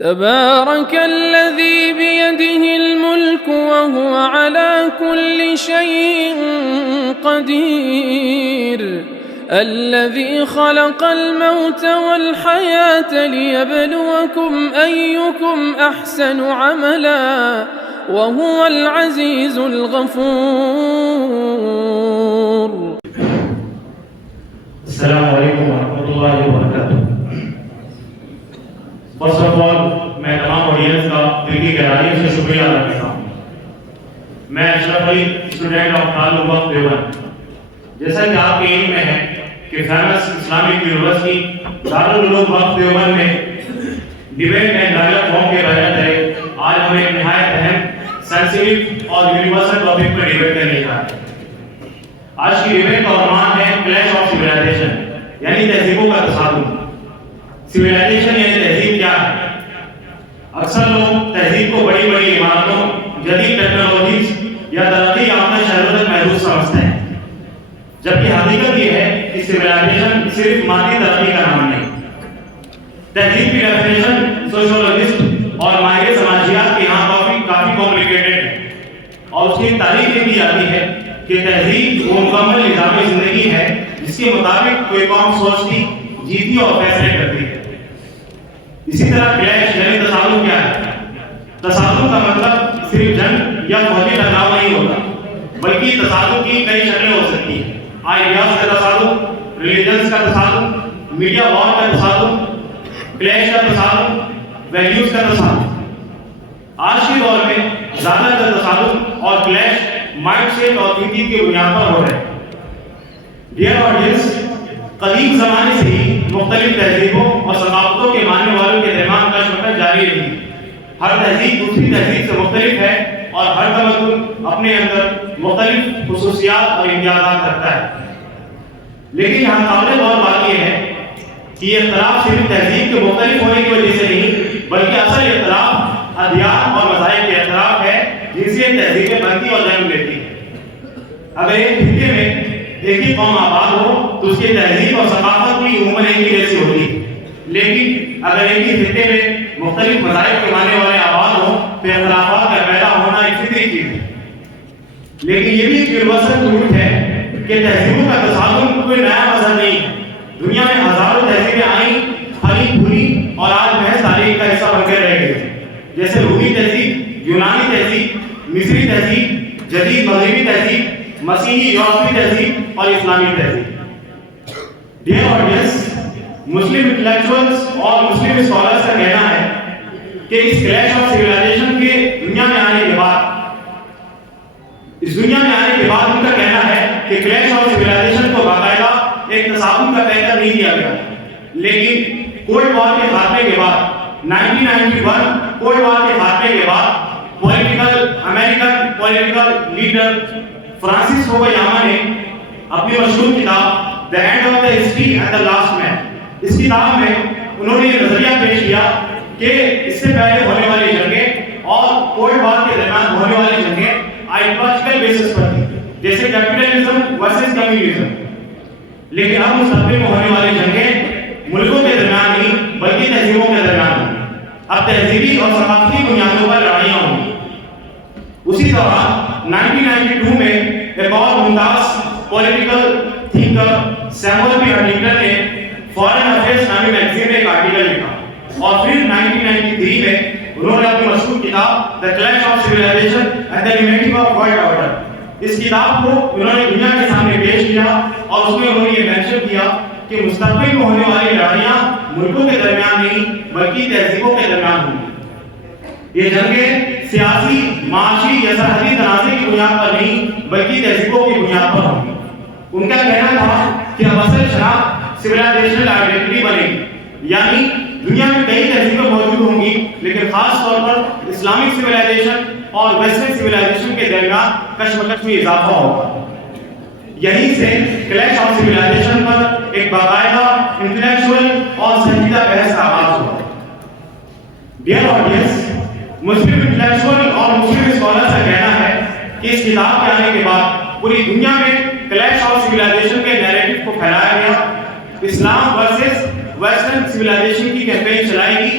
تبارك الذي بيده الملك وهو على كل شيء قدير الذي خلق الموت والحياة ليبلوكم أيكم أحسن عملا وهو العزيز الغفور. السلام علیکم ورحمۃ اللہ وبرکاتہ. فرسٹ آف آل میں تمام آڈینس کا دل کی گہرائیوں سے شکریہ ادا کرتا ہوں. میں اشرف علی اسٹوڈنٹ آف دارالعلوم دیوبند. جیسا کہ آپ کے علم میں ہے کہ famous Islamic university Darul Uloom Deoband میں ڈیبیٹ اینڈ ڈائلاگ فارم کے بغیر ہے آج ہم ایک نہایت اہم سینسیٹیو اور یونیورسل ٹاپک پر ڈیبیٹ کرنے جا رہے ہیں. آج کی ڈیبیٹ کا عنوان ہے کلیش آف سویلائزیشن یعنی تہذیبوں کا تصادم. سویلائزیشن یعنی تہذیب کیا ہے؟ اکثر لوگ تہذیب کو بڑی بڑی عمارتوں، جدید ٹیکنالوجیز یا ترقی یافتہ شہروں تک محدود سمجھتے ہیں، جبکہ حقیقت یہ ہے کہ سویلائزیشن صرف مادی ترقی کا نام نہیں. تہذیب کی ڈیفینیشن سوشولوجسٹ اور ماہر سماجیات کے یہاں کافی کمپلیکیٹڈ ہے اور اس کی تعریف یہ دی جاتی ہے کہ تہذیب وہ مکمل نظام زندگی ہے جس کے مطابق کوئی قوم سوچتی، جیتی اور فیصلے کرتی ہے. اسی طرح کلیش یعنی تصادم کیا ہے؟ تصادم کا مطلب صرف جنگ یا فوجی ٹکراؤ نہیں ہوتا، بلکہ تصادم کی کئی شکلیں ہو سکتی ہیں. آئیڈیاز کا تصادم، ریلیجنز کا تصادم، میڈیا وار کا تصادم، کلیش کا تصادم، ویلیوز کا تصادم. آج کے دور میں زیادہ تر تصادم اور کلیش مائنڈ سیٹ اور تھنکنگ کی بنیاد پر ہو رہے ہیں. ڈیئر آڈینس، قدیم زمانے سے ہی مختلف تہذیبوں اور ثقافتوں کے ماننے والوں کے درمیان کشمکش جاری رہی. ہر تہذیب دوسری تہذیب سے مختلف ہے اور ہر تمدن اپنے اندر مختلف خصوصیات اور امتیازات رکھتا ہے. لیکن یہاں قابل غور بات یہ ہے کہ یہ اختلاف صرف تہذیب کے مختلف ہونے کی وجہ سے نہیں، بلکہ اصل اختلاف ادیان اور مذاہب کے اختلاف ہے جن سے تہذیبیں بنتی اور جنم لیتی ہیں. اگر ایک خطے میں ایک ہی قوم آباد ہو تو اس کی تہذیب اور ثقافت بھی عموماً ایک ہی جیسی ہوتی ہے، لیکن اگر ایک ہی خطے میں مختلف مذاہب کے ماننے والے آباد ہوں تو اختلافات کا پیدا ہونا ایک فطری چیز ہے. لیکن یہ بھی ایک یونیورسل ٹروتھ ہے کہ تہذیبوں کا تصادم کوئی نیا مذہب نہیں ہے. دنیا میں ہزاروں تہذیبیں آئیں، پھلی پھولی اور آج محض تاریخ کا حصہ بن کر رہ گئی، جیسے رومی تہذیب، یونانی تہذیب، مصری تہذیب، جدید مغربی تہذیب، مسیحی یورپی تہذیب اور اسلامی تہذیب. ڈیئر آڈینس، مسلم انٹلیکچوئلز اور مسلم اسکالرز کا کہنا ہے کہ اس کلیش آف سویلائزیشن کے دنیا میں آنے کے بعد ان کا کہنا ہے کہ کلیش آف سویلائزیشن کو باقاعدہ ایک تصادم کا پیکر نہیں دیا گیا، لیکن کولڈ وار کے خاتمے کے بعد 1991 کولڈ وار کے خاتمے کے بعد American political leader Francis Fukuyama نے اپنی مشہور کتاب the end of the history and the last man, اس کتاب میں انہوں نے یہ نظریہ پیش کیا کہ اس سے پہلے ہونے والی جنگیں اور کولڈ وار کے درمیان ہونے والی جنگیں آئیڈیالوجیکل بیسس پر تھی، جیسے کیپٹلزم ورسز کمیونزم. لیکن اب مستقبل میں ہونے والی جنگیں ملکوں کے درمیان نہیں بلکہ تہذیبوں کے درمیان ہوں. اب تہذیبی اور ثقافتی بنیادوں پر لڑائیاں ہوں گی. اسی دوران 1992 میں ایک اور ممتاز پولیٹیکل تھنکر سیموئل پی ہنٹنگٹن نے فارن افیئرز نامی میگزین میں ایک آرٹیکل لکھا اور پھر 1993 میں انہوں نے اپنی مشہور کتاب the clash of civilisation and the remedy of world order, اس کتاب کو انہوں نے دنیا کے سامنے پیش کیا اور اس میں انہوں نے یہ مینشن کیا کہ مستقبل میں ہونے والی لڑائیاں ملکوں کے درمیان نہیں بلکہ تہذیبوں کے درمیان ہوں گی. یہ جنگیں سیاسی، معاشی یا سرحدی تنازع کی بنیاد پر نہیں بلکہ تہذیبوں کی بنیاد پر ہوں گی. ان کا کہنا تھا کہ اب اصل شناخت سویلائزیشنل آئیڈینٹی بنے گی، یعنی دنیا میں کئی تہذیبیں موجود ہوں گی لیکن خاص طور پر اسلامک سویلائزیشن اور ویسٹرن سویلائزیشن کے درمیان کشمکش میں اضافہ ہوگا. یہیں سے کلیش آف سویلائزیشن پر ایک باقاعدہ انٹلیکچوئل اور سنجیدہ بحث کا آغاز ہوا. ڈیئر آڈینس، مسلم انٹلیکچوئل اور مسلم اسکالرز کا کہنا ہے کہ اس کتاب کے آنے کے بعد پوری دنیا میں کلیش آف سویلائزیشن کے نیریٹو کو پھیلایا گیا. اسلام ورسز ویسٹرن سویلائزیشن کی کیمپین چلائی گئی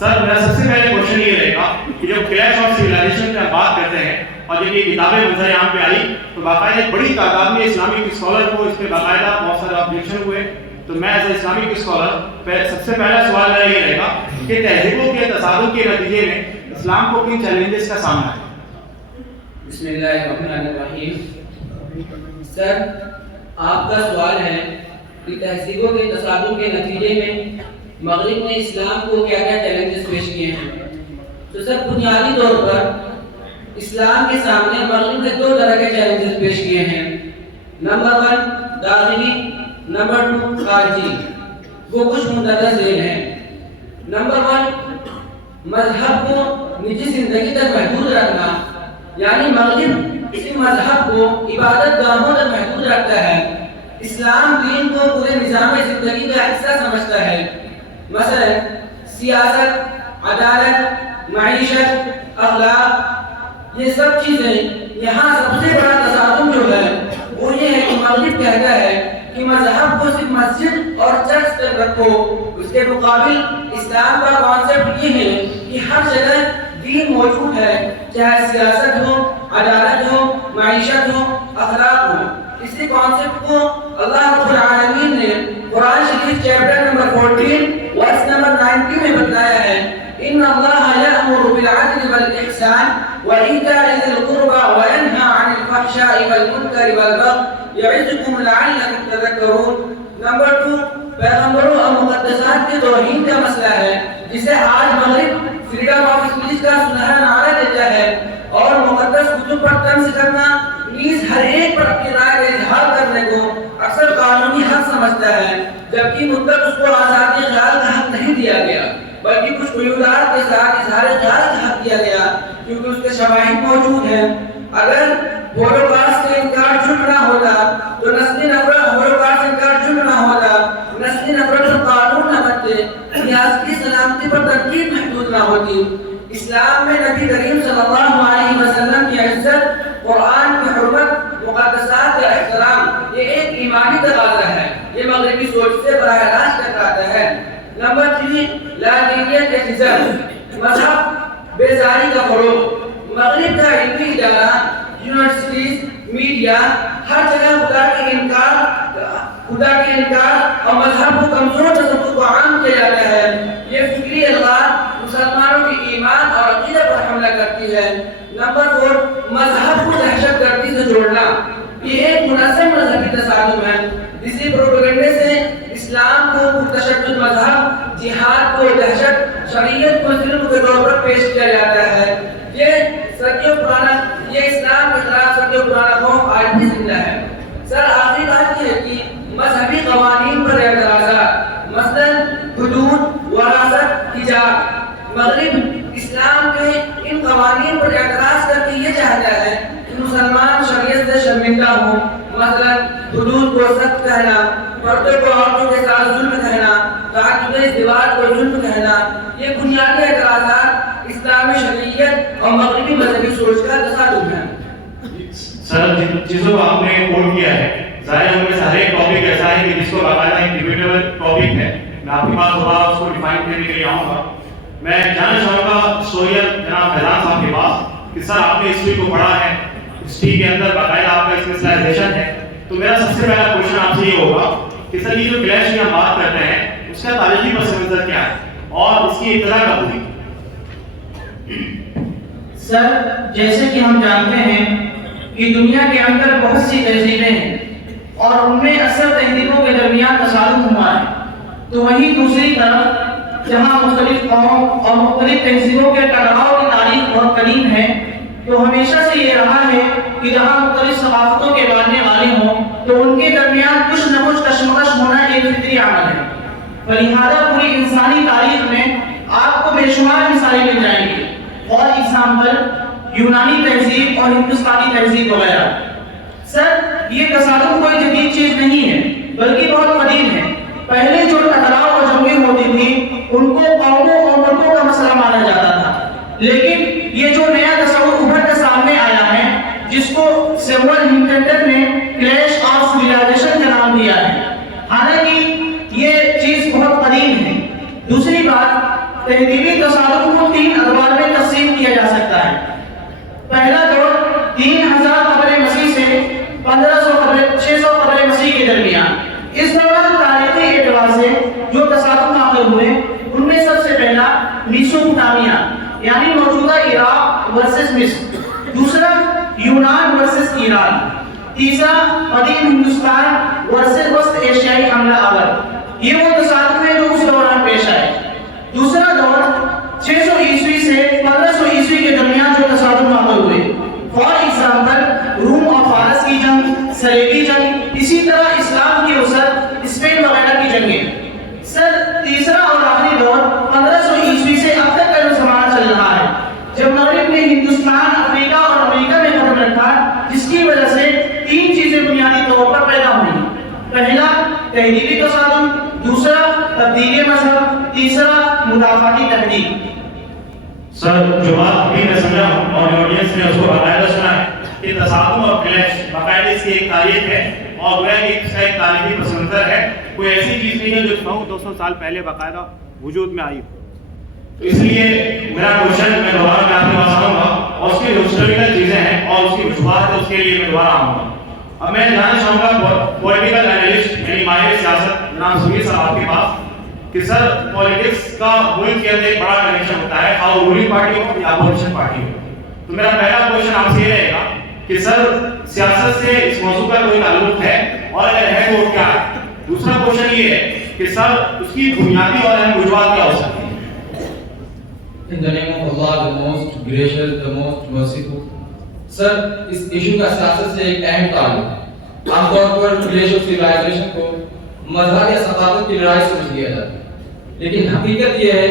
سر میرا سب سے پہلے کوشچن یہ رہے گا کہ جب کلیش آف سویلائزیشن کی بات کرتے ہیں اور جب یہ کتابیں منظر عام پہ آئی تو باقاعدہ ایک بڑی تعداد میں اسلامک اسکالر کو اس پہ باقاعدہ بہت سارے آبجیکشن ہوئے. تو میں ایز اے اسلامک اسکالر سب سے پہلا سوال میرا یہ رہے گا کہ تہذیبوں کے تصادم کے نتیجے میں اسلام کو کن چیلنجز کا سامنا ہے؟ بسم اللہ الرحمن الرحیم. سر آپ کا سوال ہے کہ تہذیبوں کے تصادم کے نتیجے میں مغرب نے اسلام کو کیا کیا چیلنجز پیش کیے ہیں. تو سر بنیادی طور پر اسلام کے سامنے مغرب نے 2 طرح کے چیلنجز پیش کیے ہیں. نمبر 1 داخلی، نمبر 2 خارجی. وہ کچھ مندرجہ ذیل ہیں. نمبر 1 مذہب کو نجی زندگی تک محدود رکھنا، یعنی مغرب اس مذہب کو عبادت گاہوں تک محدود رکھتا ہے. اسلام دین کو پورے نظام زندگی کا حصہ سمجھتا ہے. مثلا سیاست، عدالت، معیشت، اخلاق، یہ سب چیزیں. یہاں سب سے بڑا تصادم جو ہے وہ یہ ہے کہ مغرب کہتا ہے کہ مذہب کو صرف مسجد اور چرچ تک رکھو. اس کے مقابل اسلام کا کانسیپٹ یہ ہے کہ ہر جگہ دین موجود ہے، چاہے سیاست ہو، عدالت ہو، معیشت ہو، اخلاق ہو. اسی کانسیپٹ کو اللہ رب العالمین نے قرآن شریف چیپٹر نمبر 14 ورس نمبر 90 میں بتایا ہے. ان اللہ یأمر بالعدل والاحسان وایتاء ذی القربى وینہی عن الفحشاء والمنکر والبغی یعظکم لعلکم تذکرون. نمبر 2 پیغمبروں اور مقدسات کی توہین کا مسئلہ ہے، جسے آج مغرب فریڈم آف اسپیچ کا سنہرا نعرہ دیتا ہے، اور مقدس کتب پر طنز کرنا، پلیز ہر ایک پر اپنی رائے کا اظہار کرنے کو اکثر قانونی حق سمجھتا ہے، جبکہ مطلق اس کو آزادی خیال کا حق نہیں دیا گیا، بلکہ کچھ قیودات کے ساتھ اظہار خیال کا حق دیا گیا، کیونکہ اس کے شواہد موجود ہیں. اگر ہولوکاسٹ کا انکار جرم نہ ہوتا تو نسلی نفرت، ہولوکاسٹ کا انکار جرم نہ ہوتا، نسلی نفرت اور قانون نہ بنتے، ریاستی سلامتی پر تنقید محدود نہ ہوتی. اسلام میں نبی کریم صلی اللہ علیہ وسلم کی عزت، قرآن کی حرمت، مقدسات کا احترام، یہ ایک ایمانی تقاضا ہے. یہ مغربی سوچ سے براہ راست ٹکراتا ہے. نمبر 3 لا دینیت کے جذب، مذہب بیزاری کا فروغ. مغرب کا علمی ادارہ، یونیورسٹیز، میڈیا، ہر جگہ خدا کے انکار اور مذہب کو کمزور تصور کو عام کیا جاتا ہے. یہ فکری الغاز مسلمانوں کی ایمان اور عقیدہ پر حملہ کرتی ہے. نمبر 4 مذہب کو دہشت گردی سے جوڑنا. یہ ایک منظم مذہبی تصادم ہے. اسی پروپیگنڈے سے اسلام کو پرتشدد مذہب، جہاد کو دہشت، شریعت کو ظلم کے طور پر پیش کیا جاتا ہے. یہ صدیوں پرانا، یہ اسلام کے خلاف صدیوں پرانا خوف آج بھی زندہ ہے. سر آخری بات یہ ہے کہ مذہبی قوانین پر اعتراضات، مثلا حدود، وراثت، حجاب. مغرب اسلام کے ان قوانین پر اعتراض کر کے یہ چاہتا ہے کہ مسلمان شریعت سے شرمندہ ہوں. مثلا حدود کو سخت کہنا، پردے کو عورتوں کے ساتھ ظلم کہنا، تعدد ازدواج کو ظلم کہنا. یہ بنیادی اعتراضات اسلامی شریعت اور مغربی مذہبی سوچ کا تصادم ہے. سر جن چیزوں کو آپ نے کوٹ کیا ہے، ظاہر ہے ان میں سے ہر ایک ٹاپک ایسا ہے کہ جس کو باقاعدہ ایک ڈیبیٹیبل ٹاپک ہے. میں آپ کے پاس دوبارہ اس کو ڈیفائن کرنے کے لیے آؤں گا. میں جاننا چاہوں گا ہسٹورین جناب فیضان صاحب کے پاس کہ سر آپ نے ہسٹری کو پڑھا ہے، ہسٹری کے اندر باقاعدہ آپ کا اسپیشلائزیشن ہے. تو میرا سب سے پہلا کوشچن آپ سے یہ ہوگا کہ سر یہ جو کلیش کی ہم بات کرتے ہیں اس کا تاریخی پس منظر کیا ہے اور اس کی ابتدا کب ہوئی؟ سر جیسے کہ ہم جانتے ہیں کہ دنیا کے اندر بہت سی تہذیبیں ہیں اور ان میں اکثر تہذیبوں کے درمیان تصادم ہوا ہے. تو وہیں دوسری طرف جہاں مختلف قوم اور مختلف تہذیبوں کے ٹکراؤ کی تاریخ بہت قدیم ہے، تو ہمیشہ سے یہ رہا ہے کہ جہاں مختلف ثقافتوں کے ماننے والے ہوں تو ان کے درمیان کچھ نہ کچھ کشمکش ہونا ایک فطری عمل ہے. فلہذا پوری انسانی تاریخ میں آپ کو بے شمار مثالیں مل جائیں گی. اور ایگزامپل یونانی تہذیب اور ہندوستانی تہذیب وغیرہ. سر یہ تصادم کوئی جدید چیز نہیں ہے بلکہ بہت قدیم ہے. پہلے جو ٹکراؤ اور جنگیں ہوتی تھیں ان کو قوموں اور ملکوں کا مسئلہ مانا جاتا تھا، لیکن یہ جو نیا تصور ابھر کر سامنے آیا ہے جس کو سیموئل ہنٹنگٹن نے کلیش آف سویلائزیشن کا نام دیا ہے، حالانکہ یہ چیز بہت قدیم ہے. دوسری بات، تہذیبی تصور یعنی موجودہ عراق ورسز مصر، دوسرا یونان ورسز ایران، تیسرا قدیم ہندوستان ورسز وسط ایشیائی حملہ آور۔ یہ وہ تصادم ہے جو اس دوران پیش آئے۔ دوسرا دور 600 عیسوی سے 1500 عیسوی کے درمیان جو تصادم واقع ہوئے، فار ایگزامپل روم اور فارس کی جنگ، صلیبی جنگ، اسی طرح اسلام کی وسعت، اسپین وغیرہ کی جنگیں۔ سر تیسرا اور آخری دور 1500 عیسوی سے اب تک کا جو زمانہ چل رہا ہے، جب مغرب نے ہندوستان، افریقہ اور امریکہ میں قدم رکھا، جس کی وجہ سے 3 چیزیں بنیادی طور پر پیدا ہوئی۔ پہلا تہذیبی تصادم، دوسرا تبدیلی مذہب، تیسرا مدافعتی تحریک۔ سر جو بات ابھی میں سمجھا ہوں اور آڈینس نے اس کو باقاعدہ سنا ہے کہ تصادم اور کلیش باقاعدہ اس کی ایک تاریخ ہے اور وہ اس کا ایک تاریخی پس منظر ہے، کوئی ایسی چیز نہیں ہے جو 100-200 سال پہلے باقاعدہ وجود میں آئی ہو۔ تو اس لیے میرا کوشچن میں دوبارہ میں آپ کے پاس آؤں گا اور اس کی جو ہسٹوریکل چیزیں ہیں اور اس کی وجوہات ہے اس کے لیے میں دوبارہ آؤں گا۔ اب میں جاننا چاہوں گا پولیٹیکل اینالسٹ یعنی ماہر سیاست جناب سمیر صاحب آپ کے پاس کہ سر پولیٹکس کا ملک کے اندر ایک بڑا کنیکشن ہوتا ہے، خواہ رولنگ پارٹی ہو یا اپوزیشن پارٹی ہو۔ تو میرا پہلا کوشچن آپ سے یہ رہے گا کہ سر سیاست سے اس موضوع کا کوئی تعلق ہے اور اگر ہے تو کیا ہے؟ دوسرا کوشچن یہ ہے کہ سر اس کی بنیادی اور اہم وجوہات کیا ہو سکتی ہیں؟ In the name of Allah, the most gracious, the most merciful. Sir اس ایشو کا سیاست سے ایک اہم تعلق ہے۔ عام طور پر کلیش آف سویلائزیشن کو مذہب یا ثقافت کی لڑائی سمجھ لیا جاتا ہے، لیکن حقیقت یہ ہے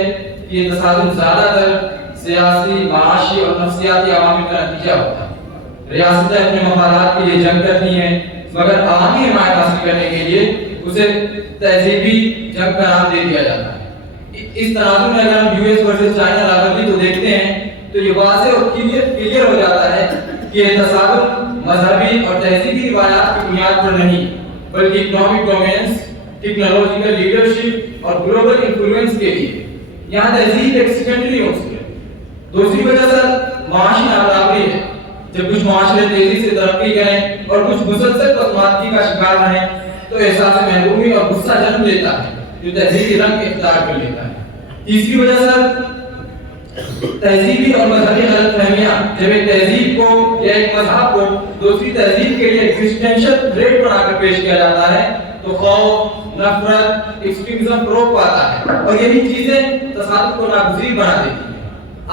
کہ یہ تصادم زیادہ تر سیاسی، معاشی اور نفسیاتی عوامل کا نتیجہ ہوتا ہے۔ ریاستیں اپنے مفادات کے لیے جنگ کرتی ہیں مگر عوامی حمایت حاصل کرنے کے لیے اسے تہذیبی جنگ کا نام دے دیا جاتا ہے۔ اس تناظر میں اگر ہم US ورسز چائنا راولری کو دیکھتے ہیں تو یہ واضح اور کلیئر ہو جاتا ہے کہ یہ تصادم مذہبی اور تہذیبی روایات کی بنیاد پر نہیں بلکہ اکنامک ڈومیننس، ٹیکنالوجیکل لیڈرشپ اور گلوبل انفلوئنس کے لیے۔ یہاں تہذیب ایک سیکنڈری عنصر ہے۔ دوسری وجہ سر معاشی نابرابری ہے۔ جب کچھ معاشرے تیزی سے ترقی کریں اور کچھ مسلسل پسماندگی کا شکار رہیں تو احساس محرومی اور غصہ جنم لیتا ہے جو تہذیبی رنگ اختیار کر لیتا ہے۔ تیسری وجہ سر تہذیبی اور مذہبی غلط فہمیاں۔ جب ایک تہذیب کو یا ایک مذہب کو دوسری تہذیب کے لیے ایگزسٹینشل تھریٹ بنا کر پیش کیا جاتا ہے تو خوف، نفرت، ایکسٹریمزم فروغ پاتا ہے اور یہی چیزیں تصادم کو ناگزیر بنا دیتی ہیں۔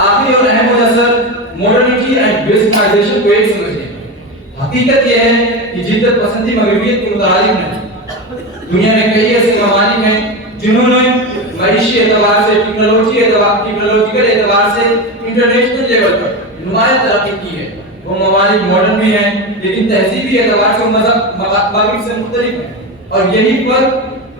آخری اور اہم وجہ سر ماڈرنٹی اینڈ ویسٹرنائزیشن کو ایک سمجھیں۔ حقیقت یہ ہے کہ جدت پسندی مغربیت کے مترادف نہیں۔ دنیا میں کئی ایسے ممالک ہیں جنہوں نے معیشی اعتبار سے، ٹیکنالوجیکل اعتبار سے انٹرنیشنل لیول پر نمایاں ترقی کی ہے۔ وہ ممالک ماڈرن بھی ہیں لیکن تہذیبی اعتبار سے مغرب سے مختلف ہیں اور یہی پر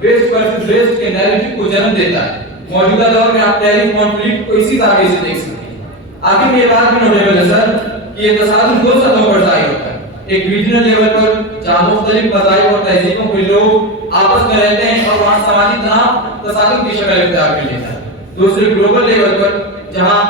ویسٹ ورسز ویسٹ کے نیریٹو کو جنم دیتا ہے۔ موجودہ دور میں آپ ٹیرف کانفلکٹ کو اسی زاویے سے دیکھ سکتے ہیں۔ آخر میں یہ بات بھی نوٹیبل ہے سر کہ یہ تصادم دو سطحوں پر ظاہر ہوتا ہے۔ ایک ریجنل لیول پر جہاں مختلف مذاہب اور تہذیبوں کے لوگ آپس میں رہتے ہیں اور وہاں سماجی تناظر تصادم کی شکل اختیار کر لیتا ہے۔ دوسرے گلوبل لیول پر جہاں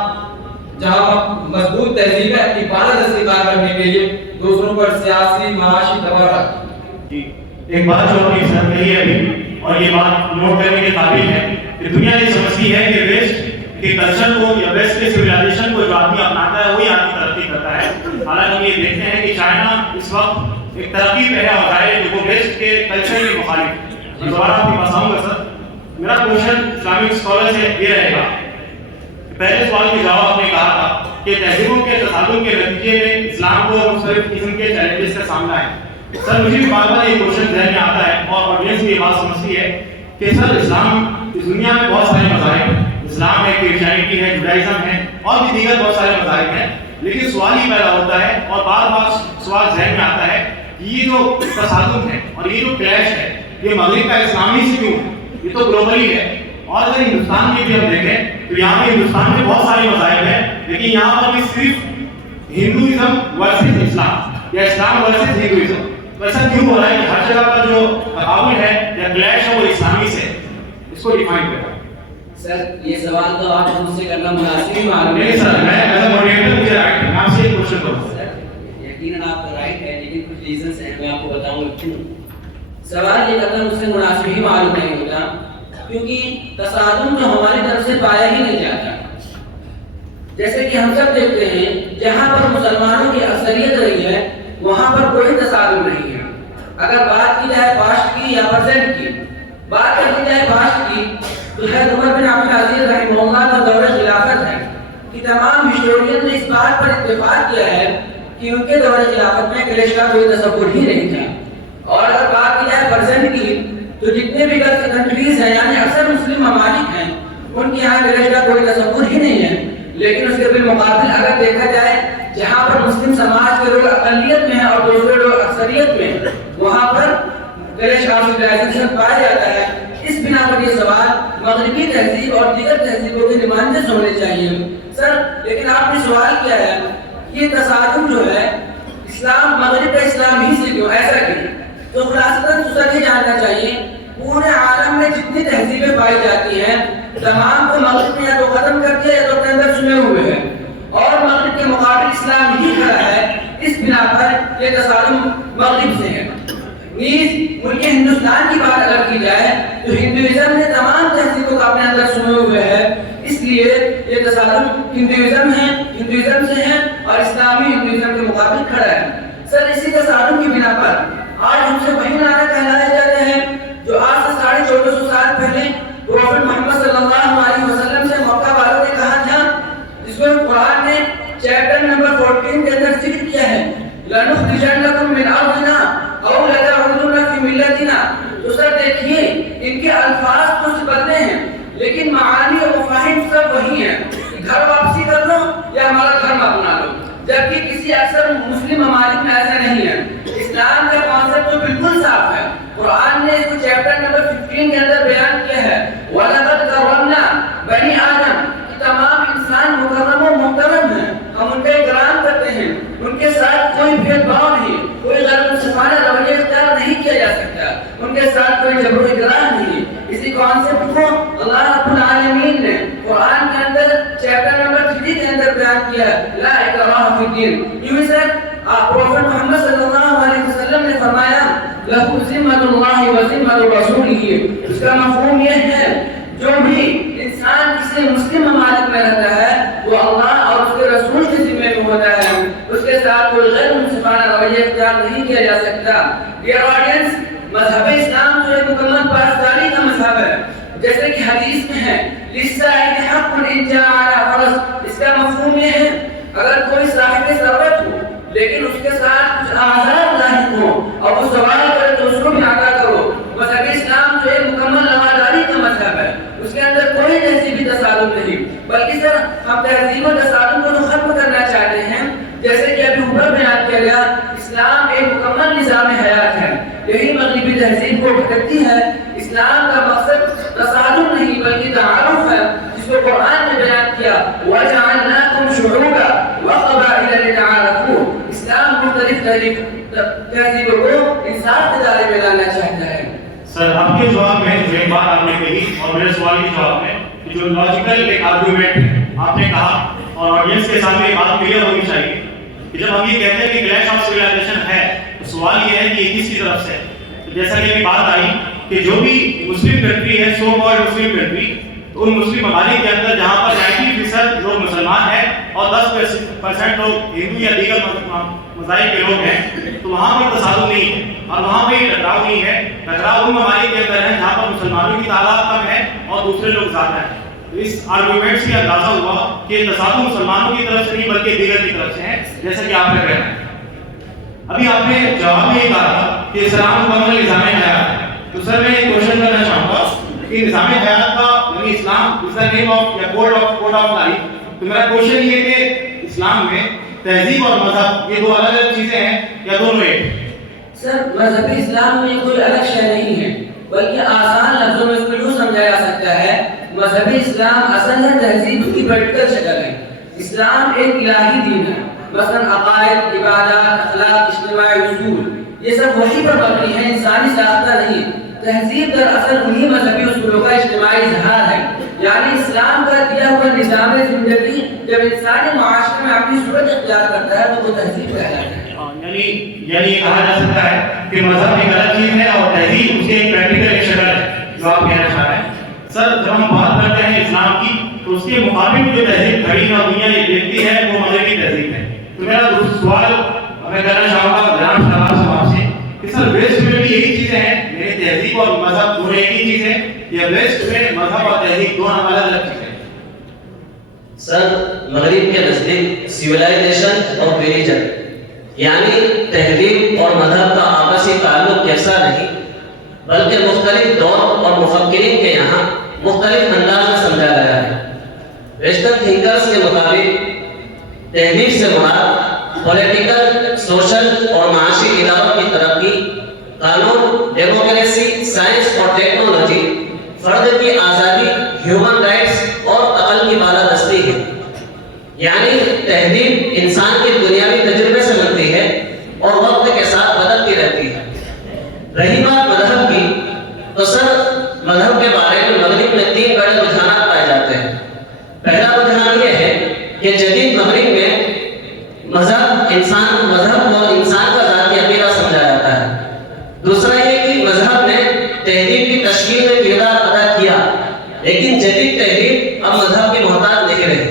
مضبوط تہذیبیں اپنی بالادستی قائم کرنے کے لیے دوسروں پر سیاسی، معاشی دباؤ ڈالتی ہیں۔ جی ایک بات جو آپ نے سر کہی ہے ابھی اور یہ بات نوٹ کرنے کے قابل ہے کہ دنیا یہ سمجھتی ہے کہ ویسٹ کے کلچر کو یا ویسٹ کے سویلائزیشن کو جو آدمی اپناتا ہے وہی آدمی ترقی کرتا ہے۔ حالانکہ یہ دیکھتے ہیں کہ چائنا اس وقت ایک ترقی پہ ہے اور ظاہر ہے کہ وہ ویسٹ کے کلچر کے مخالف ہے۔ میں دوبارہ آپ کے پاس آؤں گا سر۔ میرا کوشچن اسلامک اسکالر سے یہ رہے گا کہ پہلے سوال کے جواب آپ نے کہا تھا کہ تہذیبوں کے تصادم کے نتیجے میں اسلام کو مختلف قسم کے چیلنجز کا سامنا ہے۔ سر مجھے بھی بار بار یہ کوشچن ذہن میں آتا ہے اور آڈینس بھی یہ بات سمجھتی ہے کہ سر اسلام اس دنیا میں بہت سارے مذاہب ہیں، اسلام ہے، کرسچینٹی ہے، جوڈائزم ہے اور بھی دیگر بہت سارے مذاہب ہیں، لیکن سوال ہی پیدا ہوتا ہے اور بار بار سوال ذہن میں آتا ہے کہ یہ جو تصادم ہے اور یہ جو کلیش ہے یہ مغرب کا اسلامی سے کیوں ہے؟ یہ تو گلوبلی ہے۔ اور اگر ہندوستان کی بھی ہم دیکھیں تو یہاں پہ ہندوستان میں بہت سارے مذاہب ہیں لیکن یہاں پر بھی صرف ہندوازم ورسز اسلام یا اسلام ورسز ہندوازم، تو ایسا کیوں ہو رہا ہے کہ ہر جگہ پر جو تقابل ہے یا کلیش ہے وہ اسلامی سے؟ اس کو ڈیفائن کریں سر۔ یہ سوال تو آپ مجھ سے کرنا مناسب ہی معلوم ہے۔ نہیں سر، میں ایز اے ماڈریٹر مجھے رائٹ ہے، میں آپ سے ایک کوشچن کروں سر یقیناً آپ کا رائٹ ہے لیکن کچھ ریزنس ہیں، میں آپ کو بتاؤں گا کیوں۔ سوال یہ کرنا مجھ سے مناسب ہی معلوم نہیں ہوتا کیونکہ تصادم جو ہماری طرف سے پایا ہی نہیں جاتا۔ جیسے کہ ہم سب دیکھتے ہیں جہاں پر مسلمانوں کی اکثریت رہی ہے وہاں پر کوئی تصادم نہیں ہے. اگر بات کی جائے پاسٹ کی یا پریزنٹ کی، بات کی جائے پاسٹ کی تو حضرت عمر بن عبد العزیز رحمہ اللہ کا دور خلافت ہے کہ تمام ہسٹورین نے اس بات پر اتفاق کیا ہے کہ ان کے دور خلافت میں کلیش کا کوئی تصور ہی نہیں تھا. اور اگر بات کی جائے پریزنٹ کی تو جتنے بھی کنٹریز ہیں یعنی اکثر مسلم ممالک ہیں ان کے یہاں کلیش کا کوئی تصور ہی نہیں ہے. لیکن اس کے بالمقابل اگر دیکھا جائے جہاں پر مسلم سماج کے لوگ اقلیت میں ہیں اور دوسرے لوگ اکثریت میں، وہاں پر کلیش کا سویلائزیشن پایا جاتا ہے. اس بنا پر یہ سوال مغربی تہذیب اور دیگر تہذیبوں کے نمائندے ہونے چاہیے. سر لیکن آپ نے سوال کیا ہے یہ تصادم جو ہے اسلام مغرب کا اسلام ہی سے کیوں، ایسا کیوں؟ تو خلاصتاً سر یہ جاننا چاہیے پورے عالم میں جتنی تہذیبیں پائی جاتی ہیں تمام کو مغرب نے یا تو ختم کر دیا یا تو اپنے اندر سنے ہوئے ہیں، اور مغرب کے مقابل اسلام ہی کھڑا ہے. اس بنا پر یہ تصادم مغرب سے ہے. نیز ملک ہندوستان کی بات اگر کی جائے تو ہندوازم نے تمام تہذیبوں کو اپنے اندر سنے ہوئے ہے، اس لیے یہ تصادم ہندوازم سے ہے اور اسلامی ہندوازم کے مقابل کھڑا ہے. سر اسی تصادم کی بنا پر آج ہم سے وہی نعرہ کہلائے جاتے ہیں جو آج سے 1450 سال پہلے پروفٹ محمد صلی اللہ علیہ وسلم سے مکہ والوں نے کہا تھا، جس کو قرآن نے چیپٹر نمبر 14 کے اندر ذکر کیا ہے، لَنُخْرِجَنَّكُم مِّنْ أَرْضِنَا أَوْ لَتَعُودُنَّ فِي مِلَّتِنَا. تو سر دیکھیے ان کے الفاظ تو سے بدلے ہیں لیکن معانی اور مفاہیم سب وہی ہیں، گھر واپسی کر لو یا ہمارا گھر مت بنا لو. جبکہ کسی اکثر مسلم ممالک میں ایسا نہیں ہے. اسلام کا کانسیپٹ تو بالکل صاف ہے. قرآن نے اس کو چیپٹر نمبر 15 کے اندر بیان کیا ہے، وَلَقَدْ كَرَّمْنَا بَنِي آدَمَ. تمام انسان مکرم و محترم ہیں، ہم ان کا اکرام کرتے ہیں، ان کے ساتھ کوئی بھید بھاؤ نہیں، کوئی غیر منصفانہ رویہ اختیار نہیں کیا جا سکتا، ان کے ساتھ کوئی جبر و اکرام نہیں. اسی کانسیپٹ کو اللہ رب العالمین نے قرآن کے اندر چیپٹر نمبر 3 کے اندر بیان کیا ہے، لا اکراہ فی الدین. یوں سر پروفٹ محمد صلی اللہ علیہ وسلم نے فرمایا لہو ذمۃ اللہ و ذمۃ رسولہ. اس کا مفہوم یہ ہے جو بھی انسان کسی مسلم ممالک میں رہتا ہے وہ اللہ اور اس کے رسول کے ذمہ میں ہوتا ہے، اس کے ساتھ کوئی غیر منصفانہ رویہ اختیار نہیں کیا جا سکتا. ڈیئر آڈینس، مذہب اسلام جو ایک مکمل پاسداری کا مذہب ہے، جیسے کہ حدیث میں ہے للسائل حق ان جاء علی فرض. اس کا مفہوم یہ ہے اگر کوئی صاحب ثروت ہو لیکن اس کے ساتھ کچھ آزاد لاحق ہو اور وہ سوال کرے تو اس کو بھی عطا کرو. مذہب اسلام جو ایک مکمل رواداری کا مذہب ہے، اس کے اندر کوئی تہذیبی تصادم نہیں، بلکہ سر ہم تہذیب و تصادم کو تو ختم کرنا چاہتے ہیں. جیسے کہ ابھی اوپر بیان کیا گیا اسلام ایک مکمل نظام حیات ہے، یہی مغربی تہذیب کو بھٹکتی ہے. اسلام کا مقصد تصادم نہیں بلکہ تعارف ہے، جس کو قرآن نے بیان کیا وَجَعَلْنَاكُمْ شُعُوبًا وَقَبَائِلَ لِتَعَارَفُوا. اسلام مختلف تہذیبوں کو انصاف کے دائرے میں لانا چاہتا ہے. سر آپ کے جواب میں جو ایک بات آپ نے کہی اور میرے سوال کے جواب میں جو لاجیکل ایک آرگومنٹ آپ نے کہا اور آڈینس کے سامنے بات کلیئر ہونی چاہیے کہ جب ہم یہ کہتے ہیں کہ کلیش آف سویلائزیشن ہے تو سوال یہ ہے کہ یہ کس کی طرف سے ہے. جیسا کہ بات آئی کہ جو بھی مسلم کنٹری ہے سو کالڈ مسلم کنٹری، ان مسلم ممالک کے اندر جہاں پر 90% لوگ مسلمان ہیں اور 10% لوگ ہندو یا دیگر مذاہب کے لوگ ہیں، تو وہاں پر تصادم نہیں ہے اور وہاں پہ ٹکراؤ نہیں ہے. ٹکراؤ ان ممالک کے اندر ہے جہاں پر مسلمانوں کی تعداد کم ہے اور دوسرے لوگ زیادہ ہیں. تو اس آرگومنٹ سے اندازہ ہوا کہ تصادم مسلمانوں کی طرف سے نہیں بلکہ دیگر کی طرف سے ہے، جیسا کہ آپ کا کہنا ہے. ابھی آپ نے جواب میں یہ کہا تھا کہ اسلام مکمل نظام حیات ہے. تو سر میں ایک کوشچن کرنا چاہوں گا کہ نظام حیات کا یعنی اسلام از دا نیم آف یا کوڈ آف لائف. تو میرا کوشچن یہ ہے کہ اسلام میں تہذیب اور مذہب یہ دو الگ الگ چیزیں ہیں یا دونوں ایک؟ سر مذہب اسلام میں کوئی الگ شے نہیں ہے بلکہ آسان لفظوں میں اس کو یوں سمجھا جا سکتا ہے مذہب اسلام اصل ہے تہذیب کی پریکٹیکل شکل ہے. اسلام ایک الہی دین ہے، مثلا عقائد، عبادات، اخلاق، اجتماعی اصول یہ سب وہی پر مبنی ہے، انسانی ساختہ نہیں. تہذیب دراصل انہی مذہبی اصولوں کا اجتماعی اظہار ہے. یعنی اسلام کا دیا ہوا نظام زندگی جب انسانی معاشرے میں اپنی صورت اختیار کرتا ہے تو وہ تہذیب کہلاتا ہے. یعنی یہ کہا جا سکتا ہے کہ مذہب ایک الگ چیز ہے اور تہذیب اس کی ایک پریکٹیکل ایک شکل ہے جو آپ کہنا چاہ رہے ہیں. سر جب ہم بات کرتے ہیں اسلام کی تو اس کے مقابل جو تہذیب کھڑی ہے اور دنیا یہ کے نزدیک سویلائزیشن اور ریلیجن یعنی تہذیب اور مذہب کا آپسی تعلق یکساں نہیں، بلکہ مختلف دور اور مفکرین کے یہاں مختلف انداز میں سمجھا گیا ہے۔ ویسٹرن تھنکرز کے مطابق تہذیب سے مراد پولیٹیکل، سوشل اور معاشی اداروں کی ترقی، قانون، ڈیموکریسی، سائنس اور ٹیکنالوجی، فرد کی آزادی، ہیومن رائٹس اور عقل کی بالادستی ہے۔ یعنی تہذیب انسان کے دنیاوی تجربے سے ملتی ہے اور وقت کے ساتھ بدلتی رہتی ہے۔ رہی بات مذہب کی، تو سر مذہب کے بارے میں مغرب میں 3 بڑے رجحانات پائے جاتے ہیں۔ پہلا رجحان یہ ہے کہ جدید مغرب میں مذہب کو انسان کا ذاتی عقیدہ سمجھا جاتا ہے۔ دوسرا یہ کہ مذہب نے تہذیب کی تشکیل میں کردار ادا کیا، لیکن جدید تہذیب اب مذہب کی محتاج نہیں رہی۔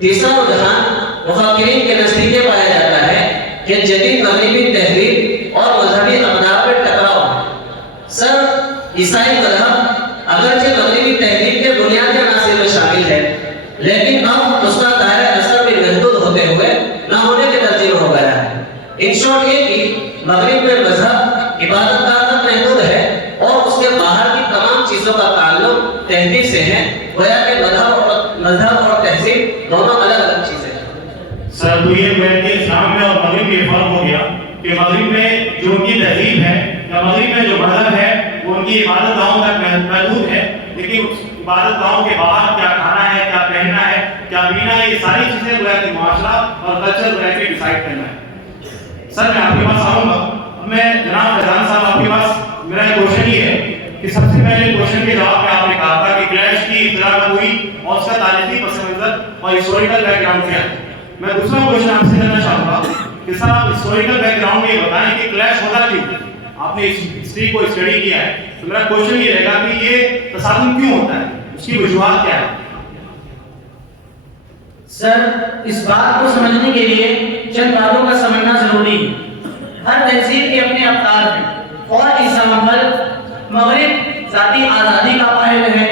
تیسرا رجحان مفکرین کے نزدیک یہ پایا جاتا ہے کہ جدید مغربی تہذیب اور مذہبی اقدار میں ٹکراؤ ہے۔ سر عیسائی مذہب اگرچہ مغربی تہذیب کے بنیادی عناصر میں شامل ہے، لیکن اب اس کا دائرہ اثر بھی محدود ہوتے ہوئے نہ ہونے کے درجے میں ہو گیا ہے۔ ان شارٹ یہ کہ مغرب میں مذہب عبادت گاہ تک محدود ہے اور اس کے باہر کی تمام چیزوں کا تعلق تہذیب سے ہے، گویا کہ مذہب اور تہذیب دونوں الگ الگ چیزیں ہیں۔ سر تو یہ کہ اسلام میں اور مغرب میں فرق ہو گیا کہ مغرب میں جو ان کی تہذیب ہے یا مغرب میں جو مذہب ہے وہ ان کی عبادت گاہوں تک محدود ہے، لیکن اس عبادت گاہوں کے باہر کیا کھانا ہے، کیا پہننا ہے، کیا پینا ہے، یہ ساری چیزیں گویا کہ معاشرہ اور کلچر گویا کہ ڈیسائیڈ کرنا ہے۔ سر میں آپ کے پاس آؤں گا، میں جناب فیضان صاحب آپ کے پاس میرا ایک کوشچن یہ ہے کہ سب سے پہلے کوشچن کے جواب میں آپ نے کہا تھا کہ کلیش کی ابتدا کب ہوئی اور اس کا تاریخی پس منظر اور ہسٹوریکل بیک گراؤنڈ کیا ہے۔ میں دوسرا کوشچن آپ سے کرنا چاہوں گا کہ سر آپ ہسٹوریکل بیک گراؤنڈ میں یہ بتائیں کہ کلیش ہوتا کیوں؟ آپ نے ہسٹری کو اسٹڈی کیا ہے تو میرا کوشچن یہ رہے گا کہ یہ تصادم کیوں ہوتا ہے، اس کی وجوہات کیا ہے؟ سر اس بات کو سمجھنے کے لیے چند باتوں کا سمجھنا ضروری ہے۔ ہر تہذیب کے اپنے افکار ہیں۔ فار ایگزامپل مغرب ذاتی آزادی کا قائل ہے،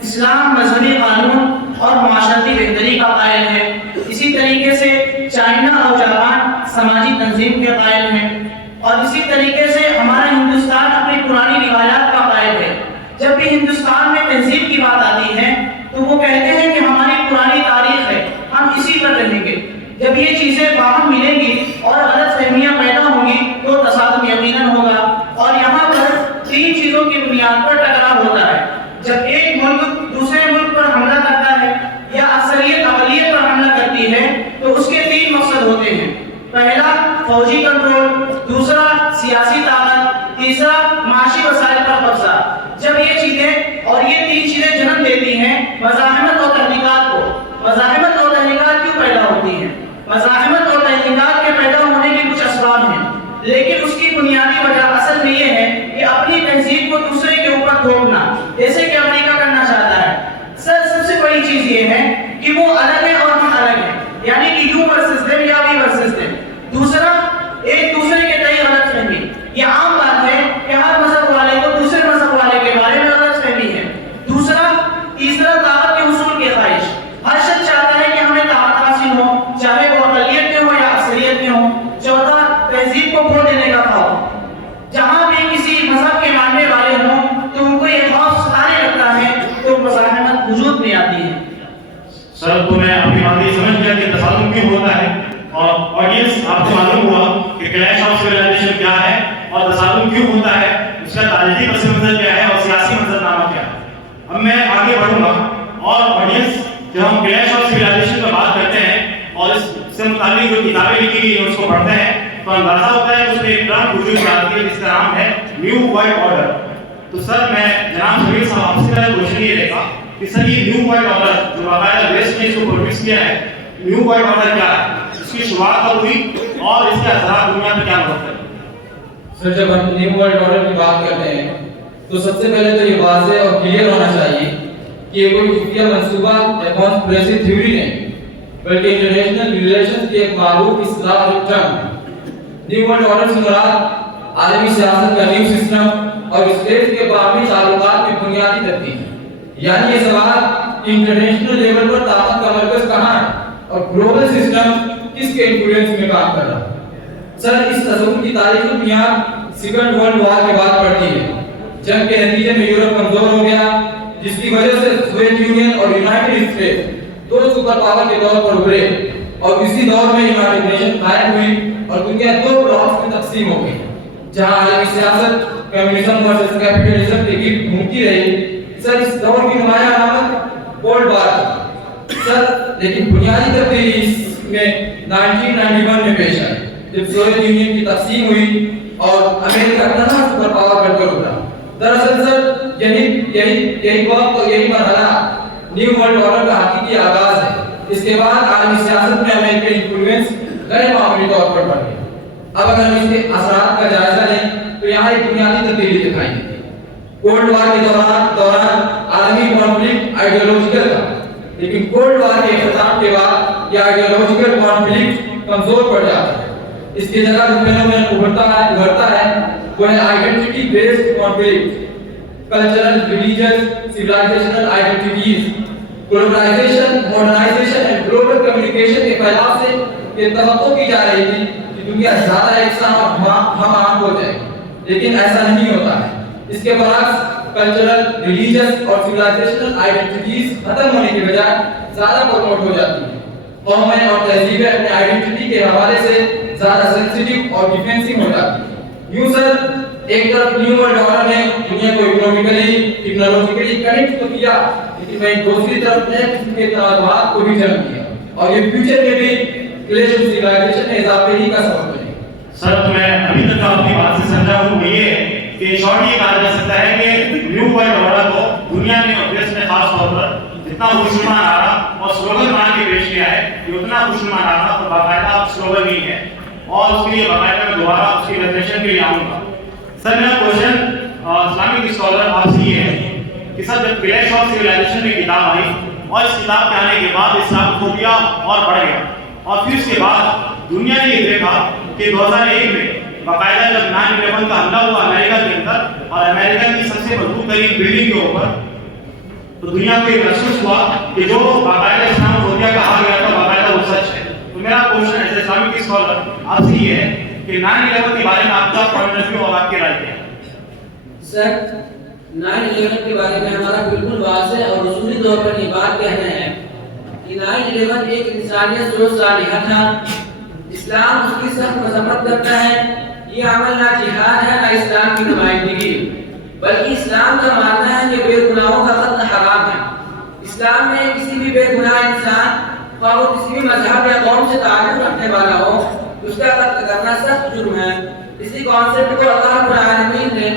اسلام مذہبی قانون اور معاشرتی بہتری کا قائل ہے، اسی طریقے سے چائنا اور جاپان سماجی تنظیم کے قائل ہیں، اور اسی طریقے سے ہمارا ہندوستان اپنی پرانی روایات کا قائل ہے۔ جب بھی ہندوستان میں تہذیب کی بات آتی ہے تو وہ کہتے ہیں کہ ہماری پرانی تاریخ ہے، ہم اسی پر رہیں گے۔ جب یہ چیزیں باہم ملیں گی اور غلط فہمیاں پیدا ہوں گی تو تصادم یقیناً ہوگا، اور یہاں پر 3 چیزوں کی بنیاد پر ٹکراؤ ہوتا ہے۔ جب ایک ملک دوسرے ملک پر حملہ کرتا ہے یا اکثریت اقلیت پر حملہ کرتی ہے تو اس کے 3 مقصد ہوتے ہیں۔ پہلا فوجی کنٹرول، دوسرا سیاسی طاقت، تیسرا معاشی وسائل پر قبضہ۔ جب یہ چیزیں اور یہ 3 چیزیں جنم دیتی ہیں مزاحمت اور تحریکات کو۔ مزاحمت اور تحریکات کیوں پیدا ہوتی ہیں؟ مزاحمت اور تحریکات کے پیدا ہونے کے کچھ اسباب ہیں، لیکن اس کی بنیادی وجہ اصل میں یہ ہے کہ اپنی تہذیب کو دوسرے کے اوپر تھوپنا، جیسے کہ امریکہ کرنا چاہتا ہے۔ سب سے بڑی چیز یہ ہے کہ وہ الگ ہے اور ہم الگ ہیں، یعنی کہ یو ورسز دیم یا وی ورسز دیم۔ دوسرا ایک دوسرے کے تئیں غلط فہمی۔ یہ عام بات ہے کہ ہر مذہب والے کو دوسرے مذہب والے کے بارے میں غلط فہمی ہے۔ تیسرا طاقت کے حصول کی خواہش۔ ہر شخص چاہتا ہے کہ ہمیں طاقت حاصل ہو، چاہے وہ اقلیت میں ہو یا اکثریت میں ہو۔ چوتھا تہذیب کو کھو دینے کا خوف۔ جہاں بھی کسی مذہب کے ماننے والے ہوں تو ان کو یہ خوف ستانے لگتا ہے تو مزاحمت وجود میں آتی ہے۔ سر تو میں آپ کی بات یہ سمجھ گیا کہ تصادم کیوں ہوتا ہے، اور آڈینس آپ کو معلوم ہوا کہ کلیش آف سویلائزیشن کیا ہے اور تصادم کیوں ہوتا ہے، اس کا تاریخی پس منظر کیا ہے اور سیاسی منظرنامہ کیا ہے۔ اب میں آگے بڑھوں گا، اور آڈینس جب ہم کلیش آف سویلائزیشن پر بات کرتے ہیں اور اس سے متعلق جو کتابیں لکھی گئی ہیں اس کو پڑھتے ہیں تو اندازہ ہوتا ہے کہ اس میں ایک ٹرم وجود میں آتی ہے جس کا نام ہے نیو ورلڈ آرڈر۔ تو سر میں جناب شبیر صاحب آپ سے میرا کوشچن یہ رہے گا کہ سر یہ نیو ورلڈ آرڈر جو باقاعدہ ویسٹ نے اس کو پروڈیوس کیا ہے، نیو ورلڈ آرڈر کیا ہے، اس کی شروعات کب ہوئی اور اس کے اثرات دنیا میں کیا مدد کرتے ہیں؟ سر جب ہم نیو ورلڈ آرڈر کی بات کرتے ہیں تو سب سے پہلے تو یہ واضح اور کلیئر ہونا چاہیے کہ یہ کوئی خفیہ منصوبہ یا کانسپریسی تھیوری نہیں، بلکہ انٹرنیشنل ریلیشنز کی ایک معروف اصطلاح اور ٹرم ہے۔ نیو ورلڈ آرڈر سے مراد عالمی سیاست کا نیو سسٹم اور اسٹیٹ کے باہمی تعلقات میں بنیادی تبدیلی، یعنی یہ سوال انٹرنیشنل لیول پر طاقت کا مرکز کہاں ہے اور گلوبل سسٹم کس کے انفلوئنس میں کام کر رہا ہے؟ سر اس تصور کی تاریخ کی بنیاد سیکنڈ ورلڈ وار کے بعد پڑتی ہے. جنگ کے نتیجے میں یورپ کمزور ہو گیا، جس کی وجہ سے سوویت یونین اور یونائٹڈ اسٹیٹس دو سپر پاور کے طور پر ابھرے، اور اسی دور میں یونائٹڈ نیشن قائم ہوئی اور دنیا دو بلاکس میں تقسیم ہو گئی، جہاں عالمی سیاست کمیونزم ورسس کیپٹلزم کے گرد گھومتی رہی. سر اس دور کی نمایاں علامت کولڈ وار تھی. سر لیکن بنیادی تبدیلی اس میں 1991 میں پیش آئی، جب سوویت یونین کی تقسیم ہوئی اور امریکہ تنہا سپر پاور بن کر ابھرا. دراصل سر یہی وقت اور یہی مرحلہ نیو ورلڈ آرڈر کا حقیقی آغاز ہے. اس کے بعد عالمی سیاست میں امریکن انفلوئنس غیر معمولی طور پر بڑھ گیا. اب اگر ہم اس کے اثرات کا جائزہ لیں تو یہاں ایک بنیادی تبدیلی دکھائی دیتی ہے. کولڈ وار کے دوران عالمی کانفلکٹ آئیڈیولوجیکل تھا، لیکن کولڈ وار کے اختتام کے بعد یہ آئیڈیولوجیکل کانفلکٹ کمزور پڑ جاتا ہے. اس کی جگہ جو فینومین ابھرتا ہے وہ ہے identity based conflict. Cultural, religious, civilisational identities, globalisation, modernisation اور گلوبل کمیونیکیشن کے پھیلاؤ سے یہ توقع کی جا رہی تھی کہ دنیا زیادہ یکساں اور ہم آہنگ ہو جائے، لیکن ایسا نہیں ہوتا ہے. اس کے برعکس کلچرل، ریلیجیس اور سیولائزیشنل آئیڈینٹیز ختم ہونے کے بجائے زیادہ پروموٹ ہو جاتی ہیں. قومیں اور تہذیبیں اپنے آئیڈینٹی کے حوالے سے زیادہ سینسیٹیو اور ڈیفینسو ہو جاتی ہیں. یوں سر ایک طرف نیو ورلڈ آرڈر نے دنیا کو اکنامکلی، ٹیکنالوجیکلی کنیکٹ تو کیا، لیکن وہیں دوسری طرف نئے قسم کے تنازعات کو بھی جنم کیا، اور یہ فیوچر میں بھی کلیش آف سیولائزیشن میں اضافے ہی کا سبب بنے. سر میں ابھی تک آپ کی بات سے سمجھا ہوں یہ ہے کہ شارٹ یہ کہا جا سکتا ہے کہ نیو ورلڈ آرڈر کو دنیا نے اور ویسٹ میں خاص طور پر جتنا خوشنما آ رہا اور سلوگن بنا کے پیش کیا ہے کہ اتنا خوشنما آ رہا اور باقاعدہ سلوگن نہیں ہے، اور اس کے لیے باقاعدہ میں دوبارہ اس کی ریزیشن کے لیے آؤں گا. سر میرا کوشچن اسلامک اسکالر آپ سے یہ ہے کہ سر جب کلیش آف سیولائزیشن میں کتاب آئی اور اس کتاب کے آنے کے بعد اسلام فوبیا اور بڑھ گیا، اور پھر اس کے بعد دنیا نے یہ دیکھا کہ 2001 میں باقاعدہ جب 9/11 کا حملہ ہوا امریکہ کے اندر اور امریکہ کی سب سے مضبوط ترین بلڈنگ کے اوپر، تو دنیا کو یہ محسوس ہوا کہ جو باقاعدہ اسلام فوبیا کہا گیا تھا باقاعدہ وہ سچ ہے. تو میرا کوشچن ایز اسلامک اسکالر آپ سے یہ ہے کہ 9/11 کے بارے میں آپ کا پوائنٹ آف ویو اور آپ کی رائے کیا ہے؟ سر 9/11 کے بارے میں ہمارا بالکل واضح اور اصولی طور پر یہ بات کہنا ہے کہ 9/11 ایک انسانیت سوچ صالحہ تھا. اسلام اس کی سخت مذمت کرتا ہے. یہ عمل نہ جہاد ہے نہ اسلام کی نمائندگی، بلکہ اسلام کا ماننا ہے کہ بے گناہوں کا قتل حرام ہے. اسلام میں کسی بھی بے گناہ انسان خواہ وہ کسی بھی مذہب یا قوم سے تعلق رکھنے والا ہو اس کا قتل کرنا سخت جرم ہے. اسی کانسیپٹ کو اللہ رب العالمین نے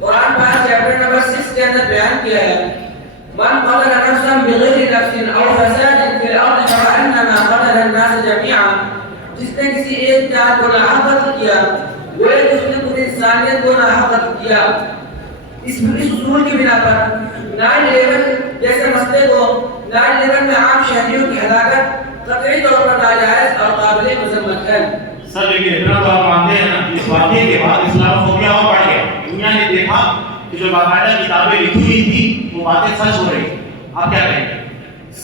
قرآن پاک چیپٹر نمبر 6 کے اندر بیان کیا ہے. من قتل نفسا بغیر نفس او فساد فی الارض فکأنما قتل الناس جميعا، جس نے کسی ایک جان کو ناحق قتل کیا گویا کہ اس نے پوری انسانیت کو ناحق قتل کیا. اس اصول کی بنا پر 9/11 جیسے مسئلے کو 9/11 میں عام شہریوں کی ہلاکت قطعی طور پر ناجائز اور قابل مذمت ہے. سر لیکن اتنا تو آپ مانتے ہیں نا کہ اس واقعے کے بعد اسلام فوبیا اور بڑھ گیا. دنیا نے دیکھا کہ جو باقاعدہ کتابیں لکھی ہوئی تھی وہ باتیں سچ ہو رہی. آپ کیا کہیں گے؟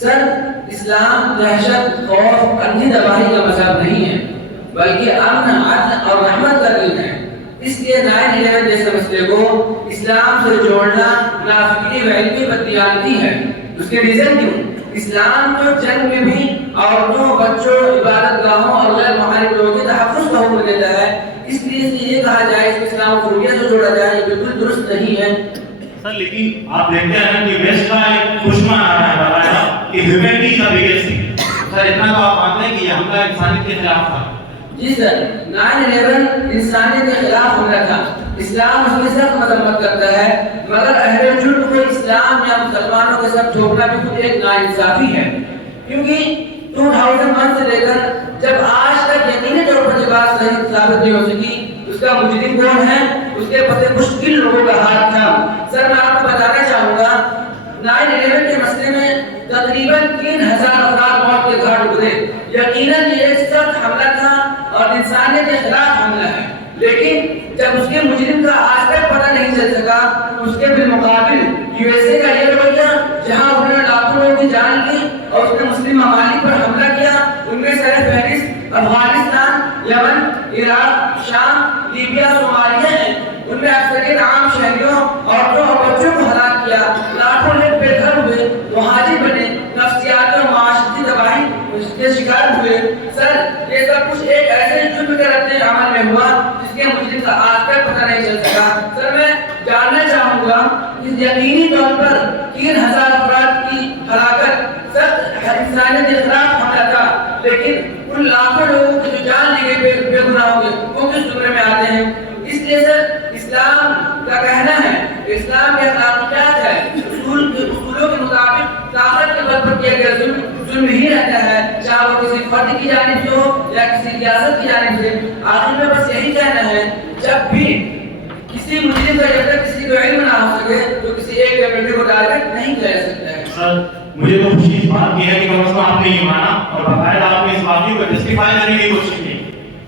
سر اسلام دہشت، خوف، اندھی تباہی کا مذہب نہیں ہے، بلکہ امن، عدل اور رحمت کا دین ہے. اس لیے 9/11 جیسے مسئلے کو اسلام سے جوڑنا نافقی و علمی بددیانتی ہے. اس کے ریزن کیوں؟ اسلام تو جنگ میں بھی عورتوں، بچوں، عبادت گاہوں اور غیر محرم لوگوں کے تحفظ کا حکم دیتا ہے. اس لیے یہ کہا جائے کہ اسلام فوبیا سے جوڑا جائے یہ بالکل درست نہیں ہے. سر لیکن آپ دیکھتے ہیں کہ ویسٹ کا ایک خوشمان آ رہا ہے باقاعدہ کہ ہیومینٹی کا بگیسٹ تھنگ. سر اتنا تو آپ مانتے ہیں کہ یہ حملہ انسانیت کے خلاف تھا؟ جی سر 9/11 انسانیت کے خلاف حملہ تھا. اسلام اس کی سخت مذمت کرتا ہے، مگر اہل جرم کو اسلام یا مسلمانوں کے ساتھ ٹھوکنا بھی خود ایک ناانصافی ہے. کیونکہ 2001 سے لے کر جب آج تک یقینی طور پر یہ بات صحیح ثابت نہیں ہو سکی اس کا مجرم کون ہے، اس کے پتے مشکل لوگوں کا ہاتھ تھا. سر میں آپ کو بتانا چاہوں گا 9/11 کے مسئلے میں تقریباً 3000 افراد موت کے گھاٹ اترے. یقیناً یہ ایک سخت حملہ تھا اور انسانیت کے خلاف حملہ ہے، لیکن جب اس کے مجرم کا آج تک پتہ نہیں چل سکا اس کے بالمقابل USA کا یہ رویہ جہاں انہوں نے لاکھوں لوگوں کی جان لی اور اس نے مسلم ممالک پر حملہ کیا افغانستان، یمن، عراق، شام، لیبیا، صومالیہ ہیں، ان میں اکثریت عام شہریوں، عورتوں اور بچوں کو ہلاک کیا، لاکھوں لوگ بے گھر ہوئے، مہاجر بنے، نفسیاتی اور معاشرتی تباہی کے شکار ہوئے۔ سر یہ سب کچھ ایک ایسے جرم کے رد عمل میں ہوا جس کے مجرم کا آج تک پتہ نہیں چل سکا۔ سر میں جاننا چاہوں گا کہ یقینی طور پر 3000 افراد کی ہلاکت سخت انسانیت کے خلاف حملہ تھا، لیکن ان لاکھوں لوگوں کی جو جان لی گئی بے گناہ ہو گئے وہ کس زمرے میں آتے ہیں؟ اس لیے سر اسلام کا کہنا ہے کہ اسلام کی اخلاقیات ہے، اصولوں کے مطابق طاقت کے بل پر کیا گیا ظلم ہی رہتا ہے، چاہے وہ کسی فرد کی جانب سے ہو یا کسی ریاست کی جانب سے۔ آخر میں بس یہی کہنا ہے، جب بھی کسی مجرم کا جب تک کسی کو علم نہ ہو سکے تو کسی ایک کمیونٹی کو ٹارگٹ نہیں کیا جا سکتا ہے۔ سر مجھے تو خوشی اس بات کی ہے کہ کم از کم آپ نے یہ مانا اور باقاعدہ آپ نے اس بات کو جسٹیفائی کرنے کی کوشش کی،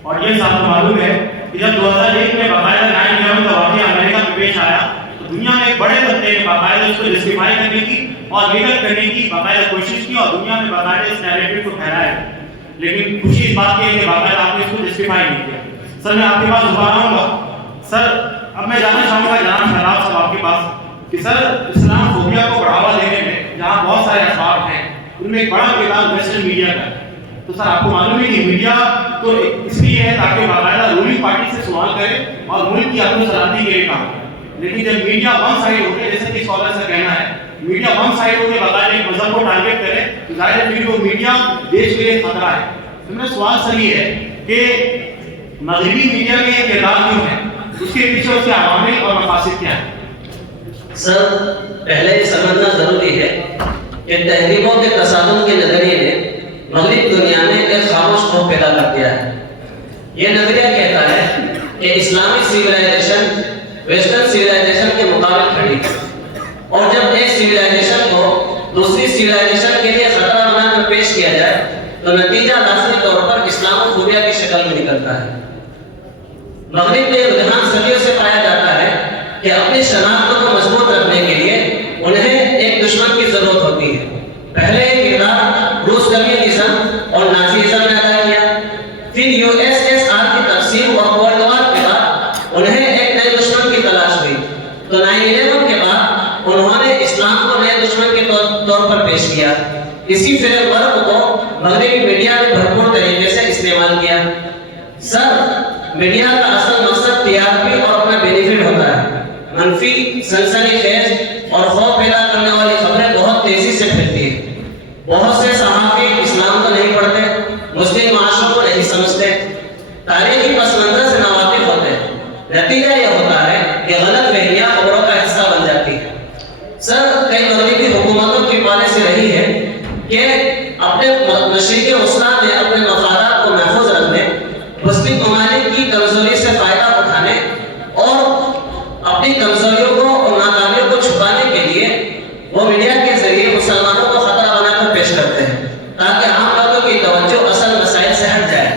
اور یہ ساتھ معلوم ہے کہ جب 2001 میں باقاعدہ 9/11 کا واقعہ امریکہ میں پیش آیا تو دنیا میں ایک بڑے طبقے نے باقاعدہ اس کو جسٹیفائی کرنے کی اور لیگل کرنے کی باقاعدہ کوشش کی اور دنیا میں باقاعدہ اس نیریٹو کو پھیلایا، لیکن خوشی اس بات کی ہے کہ باقاعدہ آپ نے اس کو جسٹیفائی نہیں کیا۔ سر میں آپ کے پاس دوبارہ آؤں گا۔ سر اب میں جاننا چاہوں گا جناب شہاب صاحب آپ کے پاس کہ سر اسلام فوبیا کو بڑھاوا دینے میں جہاں بہت سارے اسباب ہیں ان میں ایک بڑا کردار ویسٹرن میڈیا کا ہے، تو سر آپ کو معلوم ہے کہ میڈیا تو اس لیے ہے تاکہ باقاعدہ رولنگ پارٹی سے سوال کرے اور ملک کی امن و سلامتی کے لیے کام کرے، لیکن جب میڈیا ون سائڈ ہو کے جیسے کہ اسکالر سے کہنا ہے میڈیا ون سائڈ ہو کے باقاعدہ ایک مذہب کو ٹارگیٹ کرے تو ظاہر ہے پھر وہ میڈیا دیش کے لیے خطرہ ہے۔ تو میرا سوال سر یہ ہے کہ مغربی میڈیا کے یہ کردار کیوں ہے، اس کے پیچھے اس کے عوامل اور مقاصد کیا ہیں؟ سر پہلے یہ سمجھنا ضروری ہے کہ تہذیبوں کے تصادم کے نظریے نے مغرب دنیا میں ایک خاموش خوف پیدا کر دیا ہے۔ یہ نظریہ کہتا ہے کہ اسلامی سیولائزیشن ویسٹرن سیولائزیشن کے مقابل کھڑی ہے، اور جب ایک سیولائزیشن کو دوسری سیولائزیشن کے لیے خطرہ بنا کر پیش کیا جائے تو نتیجہ لازمی طور پر اسلام فوبیا کی شکل میں نکلتا ہے۔ مغرب میں رجحان صدیوں سے پایا جاتا ہے کہ اپنی شناخت کو مضبوط رکھنے کے لیے انہیں ایک دشمن کی ضرورت ہوتی ہے۔ پہلے ایک کردار روس کمیونزم اور نازیزم نے ادا کیا، پھر USSR کی تقسیم اور ورلڈ وار کے بعد انہیں ایک نئے دشمن کی تلاش ہوئی، تو 9/11 کے بعد انہوں نے اسلام کو نئے دشمن کے طور پر پیش کیا۔ اسی فریم ورک کو مغربی میڈیا نے بھرپور طریقے سے استعمال کیا۔ سر میڈیا کا اصل مقصد TRP اور اپنا بینیفٹ ہوتا ہے۔ منفی، سنسنی خیز اور خوف پیدا کرنے والی خبریں بہت تیزی سے پھیلتی ہیں۔ بہت سے صحافی اسلام کو نہیں پڑھتے، مسلم معاشروں کو نہیں سمجھتے، تاریخی پس منظر سے ناواقف ہوتے ہیں۔ نتیجہ یہ ہوتا ہے کہ غلط فہمیاں خبروں کا حصہ بن جاتی ہیں۔ سر کئی مغربی حکومتوں کی پالیسی رہی ہے کہ اپنے مشرقی وسطیٰ میں اپنے مفادات کو محفوظ رکھنے، مسلم ممالک کی کمزوری سے فائدہ اٹھانے اور اپنی کمزوریوں کو اور ناکامیوں کو چھپانے کے لیے وہ میڈیا کے ذریعے مسلمانوں کو خطرہ بنا کر پیش کرتے ہیں تاکہ عام لوگوں کی توجہ اصل مسائل سے ہٹ جائے۔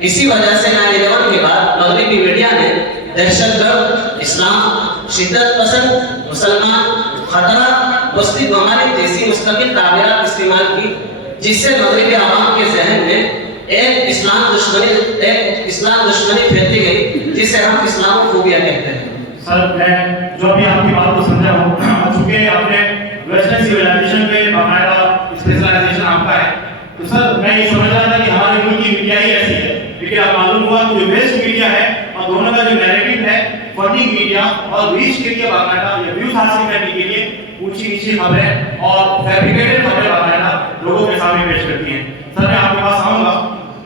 اسی وجہ سے 9/11 کے بعد مغربی میڈیا نے دہشت گرد، اسلام، شدت پسند، مسلمان، خطرہ، مسلم ممالک جیسی مستقل تعبیرات استعمال کی، جس سے مغربی عوام کے ذہن میں ایک اسلام دشمنی پھیلتی گئی جسے ہم اسلام فوبیا کہتے ہیں۔ سر میں جو ابھی آپ کی بات کو سمجھا ہوں، چونکہ آپ نے ویسٹرن سیولائزیشن میں باقاعدہ اسپیشلائزیشن آپ کا ہے، تو سر میں یہ سمجھ رہا تھا کہ ہمارے ملک کی میڈیا ہی ایسی ہے، لیکن اب معلوم ہوا کہ جو ویسٹ میڈیا ہے اور دونوں کا جو نیریٹو ہے فنڈنگ میڈیا اور ریچ کے لیے باقاعدہ یا ویوز حاصل کرنے کے لیے اونچی نیچی خبریں اور فیبریکیٹڈ خبریں باقاعدہ لوگوں کے سامنے پیش کرتی ہیں۔ سر میں آپ کے پاس آؤں گا۔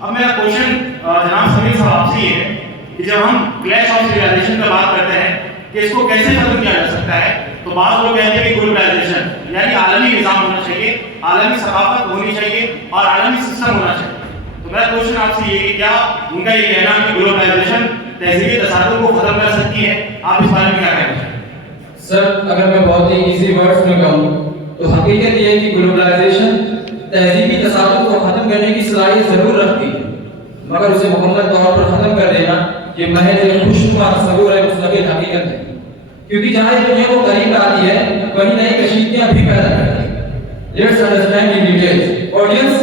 اب میرا کوشچن جناب سمیر صاحب آپ سے یہ ہے کہ جب ہم کلیش آف سیولائزیشن کی بات کرتے ہیں کہ اس کو کیسے ختم کیا جا سکتا ہے، تو بعض لوگ کہتے ہیں کہ گلوبلائزیشن یعنی عالمی نظام ہونا چاہیے، عالمی ثقافت ہونی چاہیے اور عالمی سسٹم ہونا چاہیے۔ تو میرا کوشچن آپ سے یہ ہے کہ کیا ان کا یہ کہنا کہ گلوبلائزیشن تہذیبی تصادم کو ختم کر سکتی ہے، آپ اس بارے میں کیا کہنا چاہیں؟ سر اگر میں بہت ہی ایزی ورڈز میں کہوں تو حقیقت یہ ہے کہ گلوبلائزیشن تہذیبی تصادم کو ختم کرنے کی صلاحیت ضرور رکھتی ہے، مگر اسے مکمل طور پر ختم کر دینا یہ محض ایک خوشنما تصور ہے، مستقل حقیقت ہے، کیونکہ جہاں یہ دنیا کو قریب لاتی ہے وہیں نئی کشیدگیاں بھی پیدا کرتی ہے۔ Let's understand in details. Audience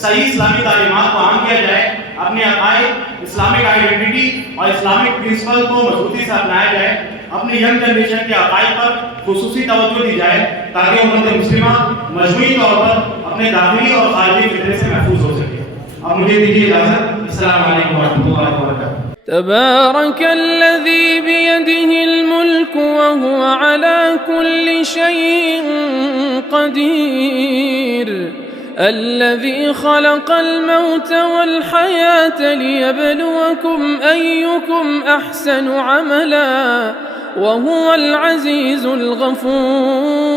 صحیح اسلامی تعلیمات کو عام کیا جائے، اپنے عقائد، اسلامک آئیڈینٹی اور اسلامک پرنسپل کو مضبوطی سے اپنایا جائے، اپنی ینگ جنریشن کے عقائد پر خصوصی توجہ دی جائے تاکہ امت مسلمہ مجموعی طور پر اپنے داخلی اور خارجی فتنے سے محفوظ ہو سکے۔ اب مجھے دیجیے اجازت۔ السلام علیکم ورحمۃ اللہ وبرکاتہ۔ تبارك الذي بيده الملك وهو على كل شيء قدير الذي خلق الموت والحياة ليبلوكم أيكم أحسن عملا وهو العزيز الغفور